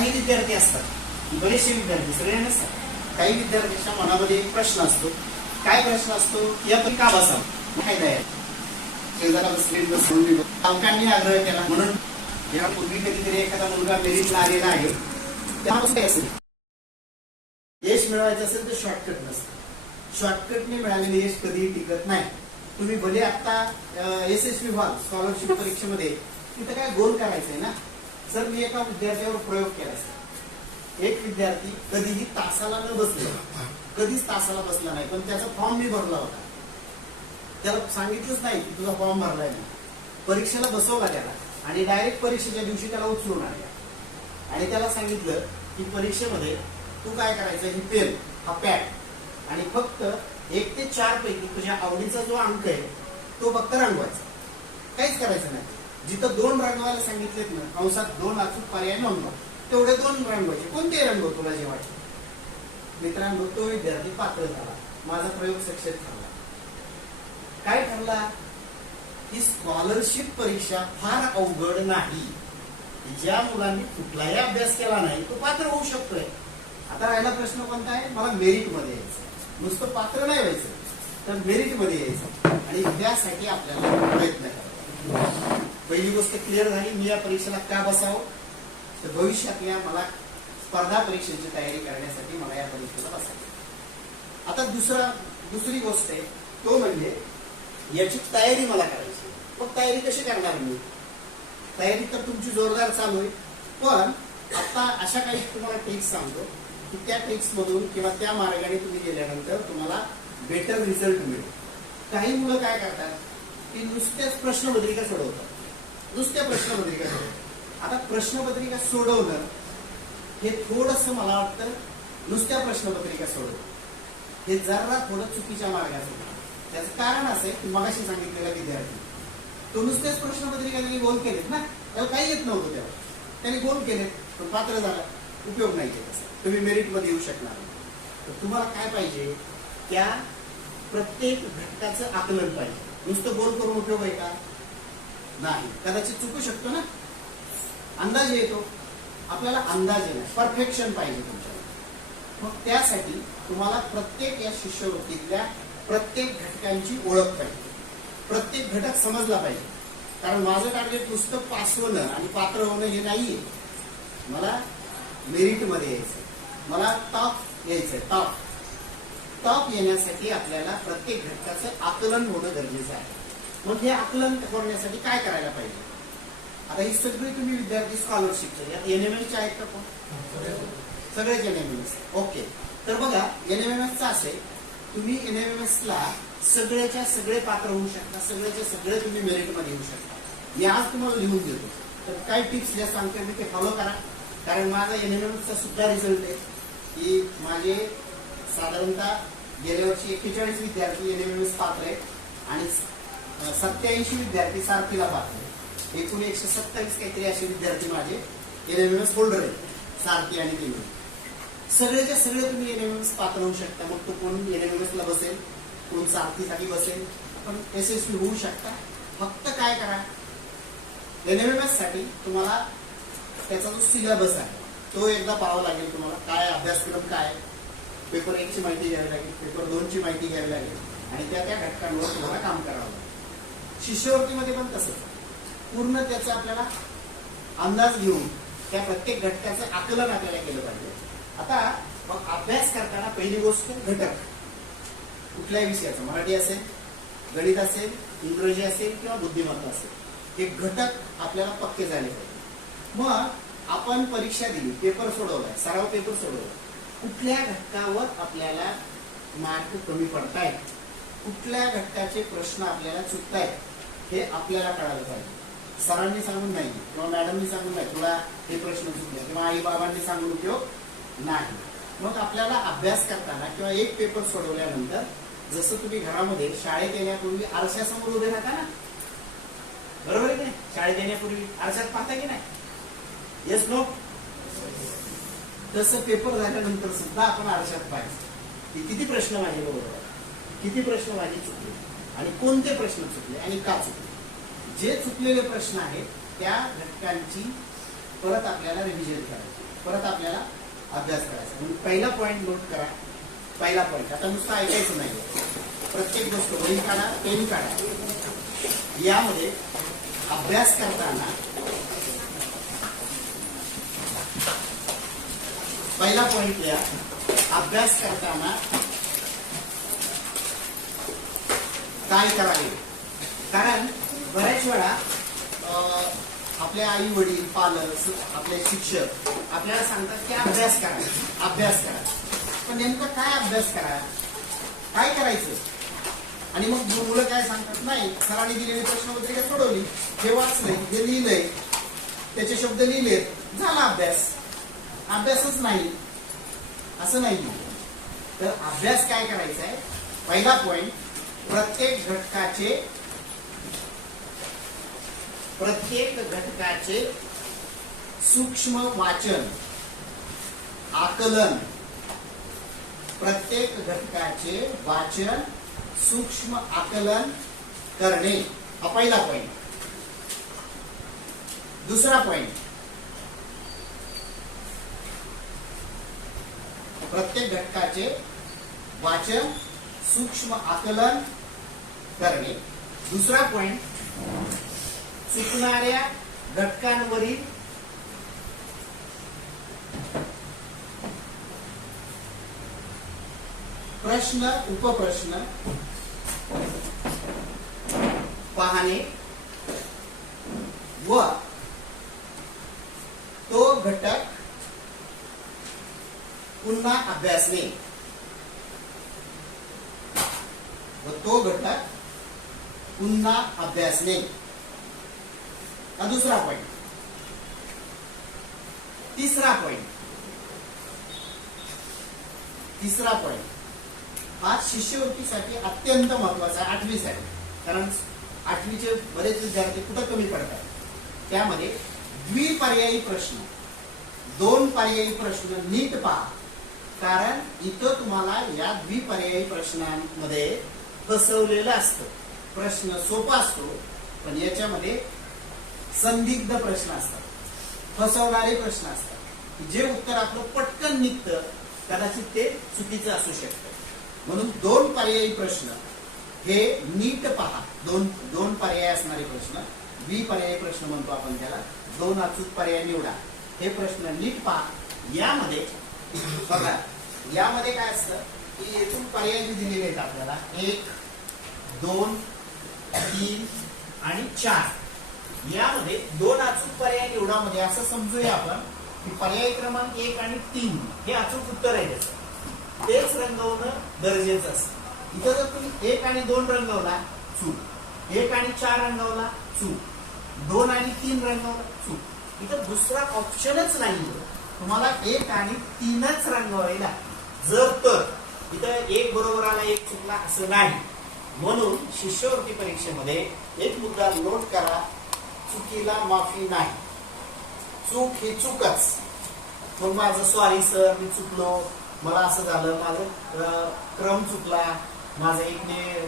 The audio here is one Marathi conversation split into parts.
काही विद्यार्थी असतात. बरेचसे विद्यार्थी सगळे नसतात काही विद्यार्थ्यांच्या मनामध्ये एक प्रश्न असतो. काय प्रश्न असतो? की आपण का बसावं फायदा आहे शेजारा बसले बसून पालकांनी आग्रह केला. म्हणून यापूर्वी कधीतरी एखादा मुलगा मेरिटला आलेला आहे. त्यापासून काय असेल? यश मिळवायचं असेल तर शॉर्टकट नसतं. शॉर्टकटने मिळालेले यश कधीही टिकत नाही. तुम्ही भले आता यशस्वी एस व्हाल स्कॉलरशिप परीक्षेमध्ये तिथं काय गोल करायचंय ना? जर मी एका विद्यार्थ्यावर प्रयोग केला असता एक विद्यार्थी कधीही तासाला न बसला कधीच तासाला बसला नाही पण त्याचा फॉर्म मी भरला होता. त्याला सांगितलंच नाही की तुझा फॉर्म भरलाय मी परीक्षेला बसवला त्याला आणि डायरेक्ट परीक्षेच्या दिवशी त्याला उचलून आणल्या आणि त्याला सांगितलं की परीक्षेमध्ये तू काय करायचं ही पेन हा पॅड आणि फक्त एक ते चार पैकी तुझ्या आवडीचा जो अंक आहे तो फक्त रंगवायचा. काहीच करायचं नाही. जिथं दोन रंगवायला सांगितलेत ना कंसात दोन अचूक पर्याय नोंदवा. तेवढे दोन रंगवायचे. कोणते रंग तुला जे वाटते मित्रांनो तो विद्यार्थी पात्र झाला. माझा प्रयोग सक्सेस ठरला. काय ठरला? ही स्कॉलरशिप परीक्षा फार अवघड नाही. ज्या मुलांनी कुठलाही अभ्यास केला नाही तो पात्र होऊ शकतोय. आता राहिला प्रश्न कोणता आहे? मला मेरिटमध्ये यायचं नुसतं पात्र नाही व्हायचं. तर मेरिटमध्ये यायचं. आणि त्यासाठी आपल्याला प्रयत्न करावा. पहिली गोष्ट क्लिअर झाली मी या परीक्षेला का बसावं? तर भविष्यातल्या मला स्पर्धा परीक्षेची तयारी करण्यासाठी मला या परीक्षेला बसायचं आता दुसरा दुसरी गोष्ट आहे तो म्हणजे याची तयारी मला करायची मग तयारी कशी करणार मी? तयारी तर तुमची जोरदार चालू आहे पण आता अशा काही तुम्हाला टिप्स सांगतो की त्या टिप्स मधून किंवा त्या मार्गाने तुम्ही गेल्यानंतर तुम्हाला बेटर रिझल्ट मिळेल. काही मुलं काय करतात की नुसत्याच प्रश्नपत्रिका सोडवतात. नुसत्या प्रश्नपत्रिका आता प्रश्नपत्रिका सोडवणं हे थोडस मला वाटतं नुसत्या प्रश्नपत्रिका सोडवणं. हे जरा थोडं चुकीच्या मार्गाचं त्याचं कारण असं आहे की मगाशी सांगितलेला विद्यार्थी. तो नुसत्याच प्रश्नपत्रिका त्यांनी गोल केलेत ना? त्याला काही येत नव्हतं त्यावर. त्यांनी गोल केलेत पण पात्र झाला. उपयोग नाही केला. तुम्ही मेरिटमध्ये येऊ शकणार नाही. तर तुम्हाला काय पाहिजे? त्या प्रत्येक घटकाचं आकलन पाहिजे. नुसतं गोल करून उपयोग आहे का? नाही. कदाचित चुकू शकतो ना? अंदाज येतो. आपल्याला अंदाज येणार परफेक्शन पाहिजे तुमच्याकडे. मग त्यासाठी तुम्हाला प्रत्येक या शिष्यवृत्तीतल्या प्रत्येक घटकांची ओळख पाहिजे. प्रत्येक घटक समजला पाहिजे. कारण माझं टार्गेट पुस्तक पास होणं आणि पात्र होणं हे नाहीये. मला मेरिटमध्ये यायचं मला टॉप यायचंय. टॉप टॉप येण्यासाठी आपल्याला प्रत्येक घटकाचं आकलन होणं गरजेचं आहे. मग हे आकलन करण्यासाठी काय करायला पाहिजे? आता ही सगळी तुम्ही विद्यार्थी स्कॉलरशिपचे यात एनएमएलचे आहेत का कोण? सगळेच एस ओके तर बघा एनएमएमएसचं असेल तुम्ही एनएमएमएस ला सगळ्याच्या सगळे पात्र होऊ शकता सगळ्याचे सगळे तुम्ही मेरिटमध्ये येऊ शकता. मी आज तुम्हाला लिहून देतो. तर काही टिप्स ज्या सांगते मी ते फॉलो करा. कारण माझा एनएमएमएसचा सुद्धा रिझल्ट आहे की माझे साधारणतः गेल्या वर्षी एक्केचाळीस विद्यार्थी एनएमएमएस पात्र आहेत आणि सत्याऐंशी विद्यार्थी सारथीला पात्र एकूण एकशे सत्तावीस काहीतरी असे विद्यार्थी माझे एनएमएस होल्डर आहेत सारथी आणि केंद्र सगळेच्या सगळे तुम्ही एनएमएस पात्र होऊ शकता. मग तो कोण एनएमएस ला बसेल? कोण सारथीसाठी बसेल? पण यशस्वी होऊ शकता. फक्त काय करा? एनएमएससाठी तुम्हाला त्याचा जो सिलेबस आहे तो एकदा पाहावा लागेल तुम्हाला. काय अभ्यासक्रम काय पेपर एक ची माहिती घ्यावी लागेल पेपर दोन ची माहिती घ्यावी लागेल. आणि त्या त्या घटकांवर तुम्हाला काम करावं लागेल. शिष्यवृत्तीमध्ये पण तसंच. पूर्ण त्याचा आपल्याला अंदाज घेऊन त्या प्रत्येक घटकाचं आकलन आपल्याला केलं पाहिजे. आता मग अभ्यास करताना पहिली गोष्ट घटक. कुठल्याही विषयाचा. मराठी असेल गणित असेल इंग्रजी असेल किंवा बुद्धिमत्ता असेल. हे घटक आपल्याला पक्के झाले पाहिजे. मग आपण परीक्षा दिली पेपर सोडवलाय सराव पेपर सोडवला कुठल्या घटकावर आपल्याला मार्क कमी पडतायत? कुठल्या घटकाचे प्रश्न आपल्याला चुकतायत? हे आपल्याला कळायला पाहिजे. सरांनी सांगून नाही किंवा मॅडमनी सांगून नाही तुला हे प्रश्न चुकले किंवा आई बाबांनी सांगून उपयोग नाही. मग आपल्याला अभ्यास करताना किंवा एक पेपर सोडवल्यानंतर जसं तुम्ही घरामध्ये शाळेत येण्यापूर्वी आरशासमोर उभे राहता ना? बरोबर आहे की नाही? शाळेत येण्यापूर्वी आरशात पाहता की नाही? येस नो तसं पेपर झाल्यानंतर सुद्धा आपण आरशात पाहायचं. की किती प्रश्न माझे बरोबर? किती प्रश्न माझे चुकले? आणि कोणते प्रश्न चुकले आणि का चुकले? जे चुकलेले प्रश्न आहेत त्या घटकांची परत आपल्याला रिव्हिजन करायची. परत आपल्याला अभ्यास करायचा. म्हणून पहिला पॉईंट नोट करा. पहिला पॉईंट आता नुसतं ऐकायचं नाही प्रत्येक गोष्ट वही काढा पेन काढा. यामध्ये अभ्यास करताना पहिला पॉईंट या अभ्यास करताना काय करावे? कारण बऱ्याच वेळा आपले आई वडील पालक आपले शिक्षक आपल्याला सांगतात की अभ्यास करा अभ्यास करा. पण नेमकं काय अभ्यास करा? काय करायचं? आणि मग मुलं काय सांगतात? नाही सरांनी दिलेली प्रश्नपत्रिका सोडवली. हे वाचलंय हे लिहिलंय. त्याचे शब्द लिहिलेत झाला अभ्यास. अभ्यासच नाही. असं नाही. तर अभ्यास काय करायचा आहे पहिला पॉइंट प्रत्येक घटकाचे प्रत्येक घटकाचे सूक्ष्म वाचन आकलन. प्रत्येक घटकाचे वाचन सूक्ष्म आकलन करणे. हा पहिला पॉइंट दुसरा पॉइंट प्रत्येक घटकाचे वाचन सूक्ष्म आकलन करणे. दुसरा पॉइंट चुकणाऱ्या घटकांवरील प्रश्न उपप्रश्न पाहणे व तो घटक पुन्हा अभ्यासणे व तो घटक पुन्हा अभ्यासणे हा दुसरा पॉईंट तिसरा पॉईंट तिसरा पॉईंट हा शिष्यवृत्तीसाठी अत्यंत महत्त्वाचा आहे आठवीसाठी कारण आठवीचे बरेच विद्यार्थी कुठं कमी पडतात? त्यामध्ये द्विपर्यायी प्रश्न. दोन पर्यायी प्रश्न नीट पहा. कारण इथं तुम्हाला या द्विपर्यायी प्रश्नांमध्ये फसवलेलं असतं. प्रश्न सोपा असतो पण याच्यामध्ये संदिग्ध प्रश्न असतात फसवणारे प्रश्न असतात. जे उत्तर आपलं पटकन निघतं कदाचित ते चुकीचं असू शकतं. म्हणून दोन पर्यायी प्रश्न हे नीट पहा. दोन दोन पर्याय असणारे प्रश्न द्विपर्यायी प्रश्न म्हणतो आपण त्याला दोन अचूक पर्याय निवडा. हे प्रश्न नीट पहा. यामध्ये बघा यामध्ये काय असतं की येथून पर्याय दिलेले आहेत आपल्याला एक दोन तीन आणि चार. यामध्ये दोन अचूक पर्याय निवडामध्ये असं समजूया आपण की पर्याय क्रमांक एक आणि तीन हे अचूक उत्तर आहे त्याचं. तेच रंगवणं गरजेचं असतं. इथं जर तुम्ही एक आणि दोन रंगवला चूक. एक आणि चार रंगवला चूक. दोन आणि तीन रंगवला चूक. इथं दुसरा ऑप्शनच नाही. तुम्हाला एक आणि तीनच रंगवायला जर तर. इथं एक बरोबर आला एक चुकला असं नाही. म्हणून शिष्यवृत्ती परीक्षेमध्ये एक मुद्दा नोट करा चुकीला माफी नाही. चूक ही चूकच. मग माझं सॉरी सर मी चुकलो. मला असं झालं माझं क्रम चुकला. माझं इकडे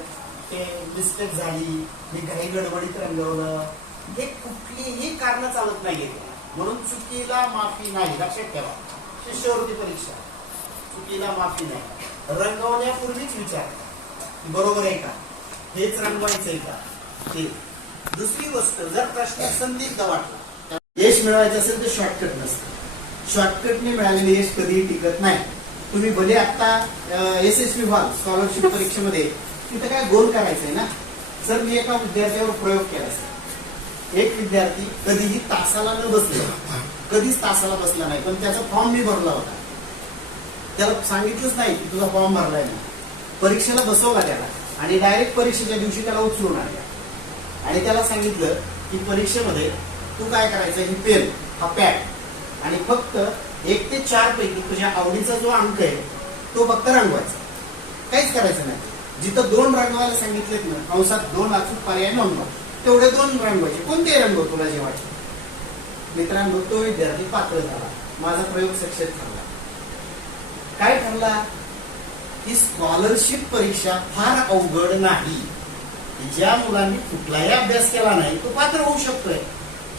ते मिस्टेक झाली. मी घाई गडबडीत रंगवलं. हे कुठलीही कारण चालत नाहीये. म्हणून चुकीला माफी नाही. लक्षात ठेवा. शिष्यवृत्ती परीक्षा. चुकीला माफी नाही. रंगवण्यापूर्वीच विचार. बरोबर आहे का? हेच रंगवायचंय का? ते दुसरी गोष्ट जर प्रश्न संदिग्ध वाटला यश मिळवायचं असेल तर शॉर्टकट नसतं. शॉर्टकटने मिळालेले यश कधीही टिकत नाही. तुम्ही भले आता एस एस व्ही व्हाल स्कॉलरशिप परीक्षेमध्ये तिथं काय गोल करायचंय ना? जर मी एका विद्यार्थ्यावर प्रयोग केला असता एक विद्यार्थी कधीही तासाला न बसला कधीच तासाला बसला नाही पण त्याचा फॉर्म मी भरला होता. त्याला सांगितलंच नाही की तुझा फॉर्म भरलाय ना परीक्षेला बसवला त्याला. आणि डायरेक्ट परीक्षेच्या दिवशी त्याला उचलून आणला. आणि त्याला सांगितलं की परीक्षेमध्ये तू काय करायचं? ही पेन हा पॅड आणि फक्त एक ते चार पैकी तुझ्या आवडीचा जो अंक आहे तो फक्त रंगवायचा. काहीच करायचं नाही. जिथं दोन रंगवायला सांगितलेत ना कंसात दोन अचूक पर्याय नोंदवा तेवढे दोन रंगवायचे. कोणते रंग तुला जे मित्रांनो तो विद्यार्थी पात्र झाला. माझा प्रयोग सक्सेस ठरला. काय ठरला? ही स्कॉलरशिप परीक्षा फार अवघड नाही. ज्या मुलांनी कुठलाही अभ्यास केला नाही तो पात्र होऊ शकतोय.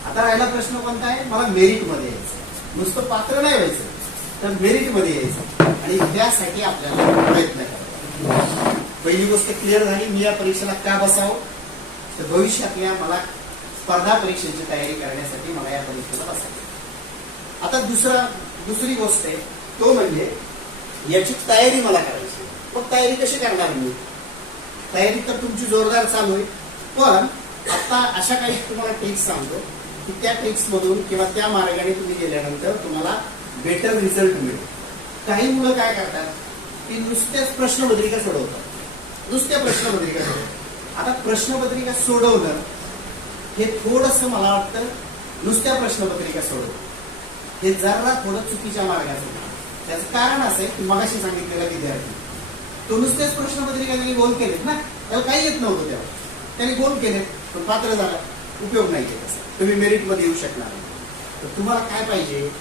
आता राहिला प्रश्न कोणता आहे? मला मेरिटमध्ये यायचं नुसतं पात्र नाही व्हायचं तर मेरिटमध्ये यायचं आणि त्यासाठी आपल्याला प्रयत्न करायचा. पहिली गोष्ट क्लिअर झाली मी या परीक्षेला का बसावं? तर भविष्यातल्या मला स्पर्धा परीक्षेची तयारी करण्यासाठी मला या परीक्षेला बसायचं आता दुसरा दुसरी गोष्ट आहे तो म्हणजे याची तयारी मला करायची मग तयारी कशी करणार मी? तयारी तर तुमची जोरदार चालू आहे. पण आता अशा काही तुम्हाला टिप्स सांगतो की त्या टिप्स मधून किंवा त्या मार्गाने तुम्ही गेल्यानंतर तुम्हाला बेटर रिझल्ट मिळेल. काही मुलं काय करतात? की नुसत्याच प्रश्नपत्रिका सोडवतात. नुसत्या प्रश्नपत्रिका सोडवतात. आता प्रश्नपत्रिका सोडवणं हे थोडस मला वाटतं नुसत्या प्रश्नपत्रिका सोडवणं. हे जरा थोडं चुकीच्या मार्गाचं त्याचं कारण असं आहे की मगाशी सांगितलेला विद्यार्थी. तो नुसतेच प्रश्नपत्रिका त्यांनी गोल केलेत ना त्याला काही येत नव्हतं त्यावर त्यांनी गोल केलेत पण पात्र झाला. उपयोग नाही केला. तुम्ही मेरिटमध्ये येऊ शकणार नाही. तर तुम्हाला काय पाहिजे?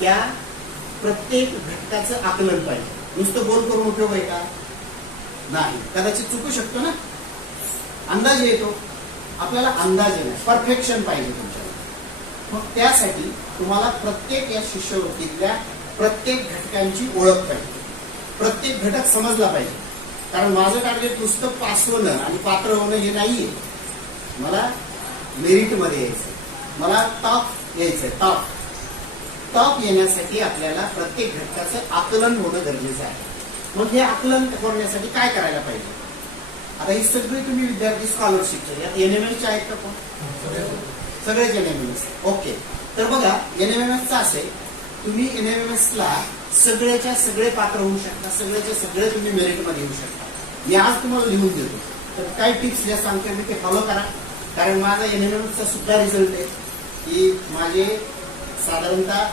त्या प्रत्येक घटकाचं आकलन पाहिजे. नुसतं गोल करून उपयोग आहे का? नाही. कदाचित चुकू शकतो ना. अंदाज येतो. आपल्याला अंदाज येणार परफेक्शन पाहिजे तुमच्या मग त्यासाठी तुम्हाला प्रत्येक या शिष्यवृत्तीतल्या प्रत्येक घटकांची ओळख पाहिजे. प्रत्येक घटक समजला पाहिजे. कारण माझं टार्गेट नुसतं पास होणं आणि पात्र होणं हे नाहीये. मला मेरिटमध्ये यायचं मला टॉप यायचंय टॉप टॉप येण्यासाठी आपल्याला प्रत्येक घटकाचं आकलन होणं गरजेचं आहे. मग हे आकलन करण्यासाठी काय करायला पाहिजे? आता ही सगळी तुम्ही विद्यार्थी स्कॉलरशिपचे यात एनएमएमचे आहेत का कोण? सगळेच. एनएमएमएस ओके तर बघा एनएमएमएसचं असे तुम्ही एनएमएमएस ला सगळ्याच्या सगळे पात्र होऊ शकता सगळ्याच्या सगळे तुम्ही मेरिटमध्ये येऊ शकता. मी आज तुम्हाला लिहून देतो. तर काही टिप्स ज्या सांगते मी ते फॉलो करा. कारण माझा एनएमएमएसचा सुद्धा रिझल्ट आहे की माझे साधारणतः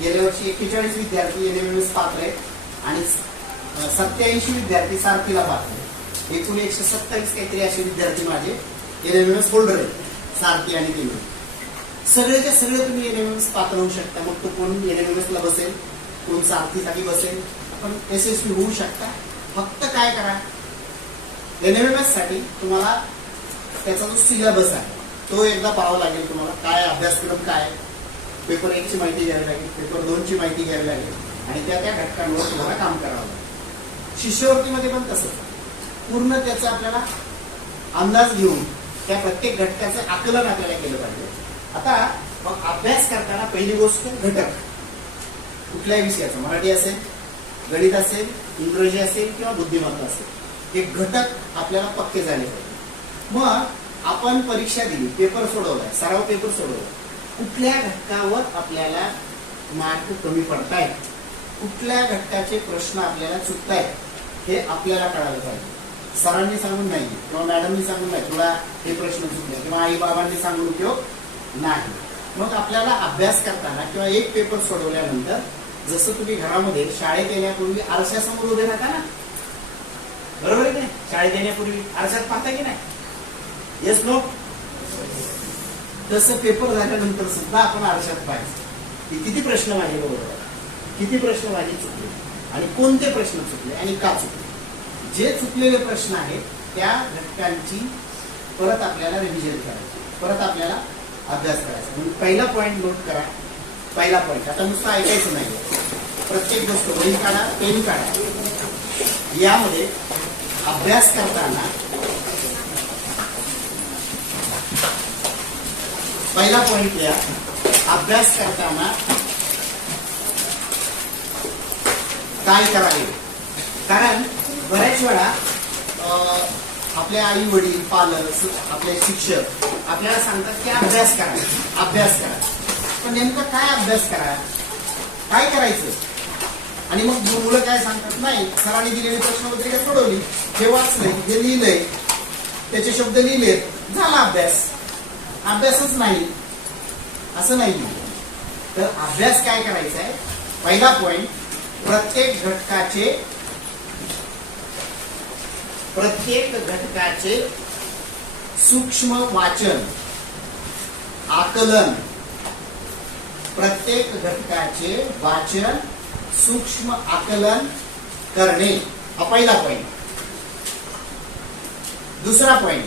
गेल्या वर्षी एक्केचाळीस विद्यार्थी एनएमएमएस पात्र आहेत आणि सत्याऐंशी विद्यार्थी सारथीला पात्र आहेत. एकूण एकशे सत्तावीस काहीतरी असे विद्यार्थी माझे एनएमएमएस होल्डर आहेत सारथी आणि केंद्र सगळेच्या सगळे तुम्ही एनएमएमएस पात्र होऊ शकता. मग तो कोण एनएमएमएस ला बसेल? कोण सारथीसाठी बसेल? आपण यशस्वी होऊ शकता. फक्त काय करा? एनएमएमएससाठी तुम्हाला त्याचा जो सिलेबस आहे तो एकदा पाहावा लागेल तुम्हाला. काय अभ्यासक्रम काय पेपर एक ची माहिती घ्यावी लागेल. पेपर दोन ची माहिती घ्यावी लागेल. आणि त्या त्या घटकांवर तुम्हाला काम करावं लागेल. शिष्यवृत्तीमध्ये पण तसंच. पूर्ण त्याचा आपल्याला अंदाज घेऊन त्या प्रत्येक घटकाचं आकलन आपल्याला केलं पाहिजे. आता मग अभ्यास करताना पहिली गोष्ट घटक. कुठल्याही विषयाचा? मराठी असेल गणित असेल इंग्रजी असेल किंवा बुद्धिमत्ता असेल. हे घटक आपल्याला पक्के झाले पाहिजे. मग आपण परीक्षा दिली पेपर सोडवलाय सराव पेपर सोडवला कुठल्या घटकावर आपल्याला मार्क कमी पडतायत? कुठल्या घटकाचे प्रश्न आपल्याला चुकतायत? हे आपल्याला कळायला पाहिजे. सरांनी सांगून नाही किंवा मॅडमनी सांगून नाही तुला हे प्रश्न चुकले किंवा आई बाबांनी सांगून उपयोग नाही. मग आपल्याला अभ्यास करताना किंवा एक पेपर सोडवल्यानंतर जसं तुम्ही घरामध्ये शाळेत येण्यापूर्वी आरशासमोर उभे राहता ना? बरोबर आहे की शाळेत येण्यापूर्वी आरशात पाहता की नाही? येस नो तसं पेपर झाल्यानंतर सुद्धा आपण आरशात पाहायचं. की किती प्रश्न माझे बरोबर किती प्रश्न माझे चुकले? आणि कोणते प्रश्न चुकले आणि का चुकले? जे चुकलेले प्रश्न आहेत त्या घटकांची परत आपल्याला रिव्हिजन करायची. परत आपल्याला अभ्यास करायचा. म्हणून पहिला पॉईंट नोट करा. पहिला पॉईंट आता नुसतं ऐकायचं नाही प्रत्येक गोष्ट वही काढा पेन काढा. यामध्ये अभ्यास करताना पहिला पॉईंट या अभ्यास करताना काय करावे? कारण बऱ्याच वेळा अं, आपले आई वडील पालक आपले शिक्षक आपल्याला सांगतात की अभ्यास करा अभ्यास करा. पण नेमकं काय अभ्यास करा? काय करायचं? आणि मग मुलं काय सांगतात? नाही सरांनी दिलेली प्रश्नपत्रिका सोडवली. हे वाचलंय हे लिहिलंय. त्याचे शब्द लिहिलेत. झाला अभ्यास. अभ्यासच नाही. असं नाही. तर अभ्यास काय करायचा आहे पहिला पॉइंट प्रत्येक घटकाचे प्रत्येक घटकाचे सूक्ष्म वाचन आकलन. प्रत्येक घटकाचे वाचन सूक्ष्म आकलन करणे. हा पहिला पॉईंट दुसरा पॉईंट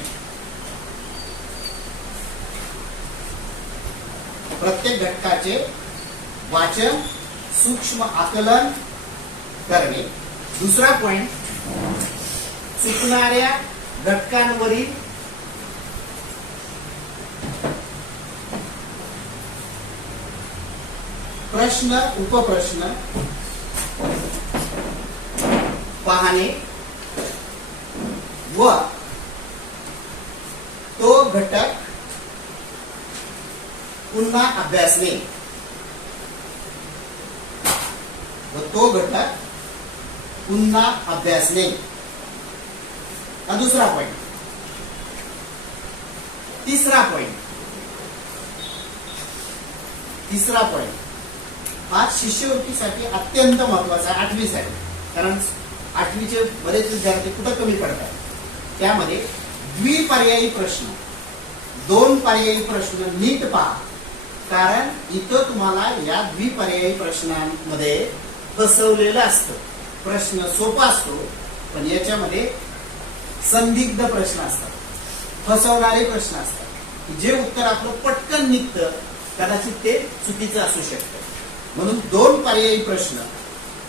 प्रत्येक घटकाचे वाचन सूक्ष्म आकलन करणे. दुसरा पॉईंट शिकणाऱ्या घटकांवरील प्रश्न उपप्रश्न पाहणे व तो घटक पुन्हा अभ्यासणे. व तो घटक पुन्हा अभ्यासणे. हा दुसरा पॉइंट तिसरा पॉइंट तिसरा पॉइंट हा शिष्यवृत्तीसाठी अत्यंत महत्त्वाचा आहे. आठवीसाठी कारण आठवीचे बरेच विद्यार्थी कुठं कमी पडतात? त्यामध्ये द्विपर्यायी प्रश्न. दोन पर्यायी प्रश्न नीट पहा. कारण इथं तुम्हाला या द्विपर्यायी प्रश्नांमध्ये फसवलेलं असतं. प्रश्न सोपा असतो पण याच्यामध्ये संदिग्ध प्रश्न असतात. फसवणारे प्रश्न असतात. जे उत्तर आपलं पटकन निघतं कदाचित ते चुकीचं असू शकतं. म्हणून दोन पर्यायी प्रश्न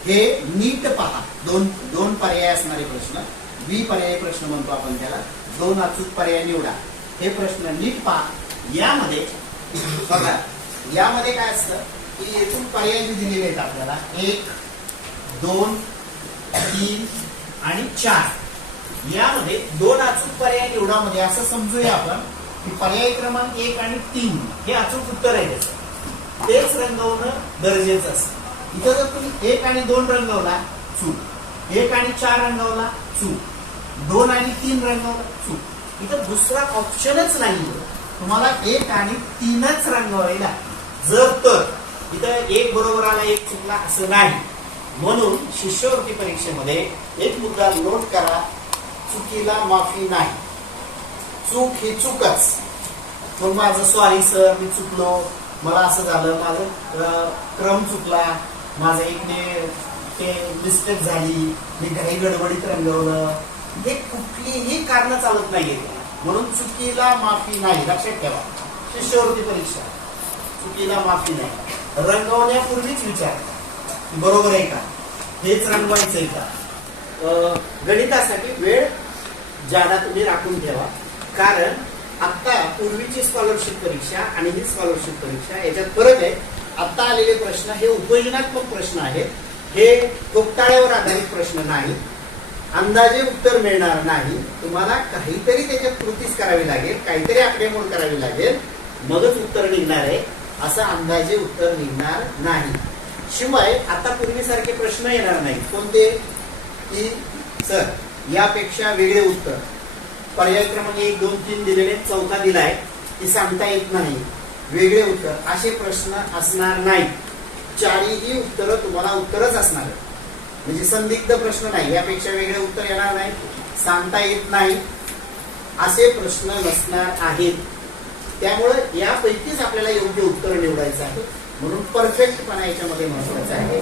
हे नीट पहा. दोन दोन पर्याय असणारे प्रश्न द्विपर्यायी प्रश्न म्हणतो आपण त्याला दोन अचूक पर्याय निवडा. हे प्रश्न नीट पहा. यामध्ये बघा यामध्ये काय असतं की एकूण पर्याय जे दिलेले आहेत आपल्याला एक दोन तीन आणि चार. यामध्ये दोन अचूक पर्याय निवडामध्ये असं समजूया आपण की पर्याय क्रमांक एक आणि तीन हे अचूक उत्तर आहे त्याचं. तेच रंगवणं गरजेचं असतं. इथं जर तुम्ही एक आणि दोन रंगवला चूक. एक आणि चार रंगवला चूक. दोन आणि तीन रंगवला चूक. इथं दुसरा ऑप्शनच नाही तुम्हाला एक आणि तीनच रंगवायला जर तर इथं एक बरोबर आला एक चुकला असं नाही. म्हणून शिष्यवृत्ती परीक्षेमध्ये एक मुद्दा नोट करा. चुकीला माफी नाही. चूक ही चूकच. मग माझं सॉरी सर मी चुकलो. मला असं झालं माझं क्रम चुकला. माझं इकडे ते मिस्टेक झाली. मी घाई गडबडीत रंगवलं. हे कुठलीही कारण चालत नाहीये. म्हणून चुकीला माफी नाही. लक्षात ठेवा. शिष्यवृत्ती परीक्षा. चुकीला माफी नाही. रंगवण्यापूर्वीच विचार. बरोबर आहे का? हेच रंगवायचंय का? गणितासाठी वेळ जादा तुम्ही राखून ठेवा. कारण आत्ता पूर्वीची स्कॉलरशिप परीक्षा आणि ही स्कॉलरशिप परीक्षा याच्यात फरक आहे. आत्ता आलेले प्रश्न हे उपयोजनात्मक प्रश्न आहेत. हे कोकताळ्यावर आधारित प्रश्न नाही. अंदाजे उत्तर मिळणार नाही. तुम्हाला काहीतरी त्याच्यात कृतीच करावी लागेल काहीतरी आकडेमोड करावी लागेल. मगच उत्तर निघणार आहे. असं अंदाजे उत्तर निघणार नाही. शिवाय आता पूर्वीसारखे प्रश्न येणार नाही कोणते? की सर यापेक्षा वेगळे उत्तर. पर्याय क्रमांक एक दोन तीन दिलेले चौथा दिलाय. की सांगता येत नाही. वेगळे उत्तर. असे प्रश्न असणार नाही चारही उत्तर तुम्हाला उत्तरच असणार आहे. म्हणजे संदिग्ध प्रश्न नाही. यापेक्षा वेगळे उत्तर येणार नाही सांगता येत नाही. असे प्रश्न नसणार आहेत. त्यामुळे यापैकीच आपल्याला योग्य उत्तर निवडायचं आहे. म्हणून परफेक्टपणा याच्यामध्ये महत्त्वाचा आहे.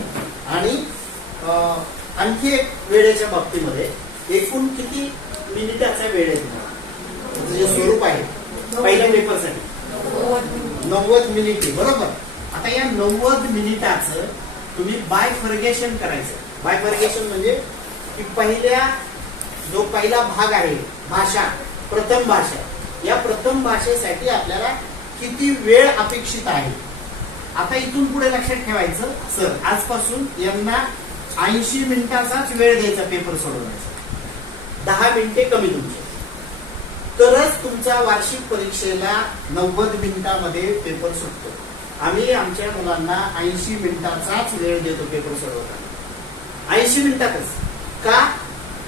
आणि आणखी एक वेळेच्या बाबतीमध्ये एकूण किती मिनिटाचा वेळ आहे तुम्हाला? जे स्वरूप आहे पहिल्या पेपरसाठी नव्वद मिनिटे बरोबर? आता या नव्वद मिनिटाचं तुम्ही बाय फर्गेशन करायचं. बाय फर्गेशन म्हणजे की पहिल्या जो पहिला भाग आहे भाषा प्रथम भाषा या प्रथम भाषेसाठी आपल्याला किती वेळ अपेक्षित आहे? आता इथून पुढे लक्षात ठेवायचं सर. आजपासून यांना ऐंशी मिनिटाचाच वेळ द्यायचा पेपर सोडवण्याचा दहा मिनिटे कमी तुमचे. तरच तुमच्या वार्षिक परीक्षेला नव्वद मिनिटामध्ये पेपर सुटतो. आम्ही आमच्या मुलांना ऐंशी मिनिटाचाच वेळ देतो पेपर सोडवताना. ऐंशी मिनिटातच. का?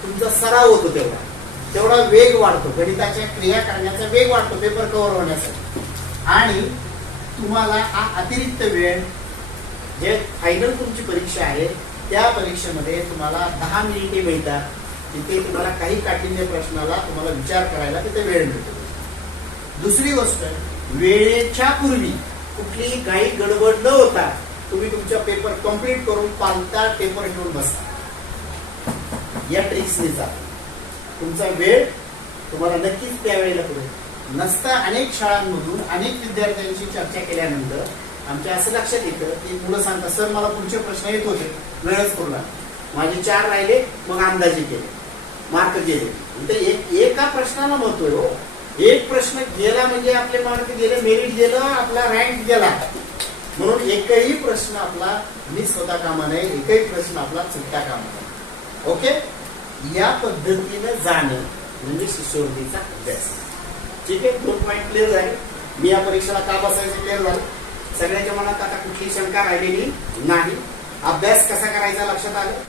तुमचा सराव होतो तेवढा. तेवढा वेग वाढतो. गणिताच्या क्रिया करण्याचा वेग वाढतो पेपर कव्हर होण्यासाठी. आणि तुम्हाला हा अतिरिक्त वेळ जे फायनल तुमची परीक्षा आहे त्या परीक्षेमध्ये तुम्हाला दहा मिनिटे मिळतात. तिथे तुम्हाला काही काठिण्य प्रश्नाला तुम्हाला विचार करायला तिथे वेळ मिळतो. दुसरी गोष्ट वेळेच्या पूर्वी कुठलीही काही गडबड न होता तुम्ही तुमचा पेपर कंप्लीट करून पालता पेपर घेऊन बसा. या ट्रिक्सने जा. तुमचा वेळ तुम्हाला नक्कीच त्यावेळेला पुढे. नसता अनेक शाळांमधून अनेक विद्यार्थ्यांशी चर्चा केल्यानंतर आमच्या असं लक्षात येतं की मुलं सांगतात सर मला पुढचे प्रश्न येत होते. वेळच पुरला माझे चार राहिले मग अंदाजे केले. मार्क गेले. म्हणजे एक एका प्रश्नाला महत्त्व आहे हो. एक प्रश्न गेला म्हणजे आपले मार्क गेले मेरिट गेलं आपला रँक गेला. म्हणून एकही प्रश्न आपला मी स्वतः कामा नये एकही प्रश्न आपला चुकता कामा नये. ओके? या पद्धतीनं जाणं म्हणजे शिष्यवृत्तीचा अभ्यास. ठीक आहे? दोन पॉईंट क्लिअर झाले. मी या परीक्षेला का बसायचं क्लिअर झालं? सगळ्याच्या मनात आता कुठली शंका राहिलेली नाही. अभ्यास कसा करायचा लक्षात आलं?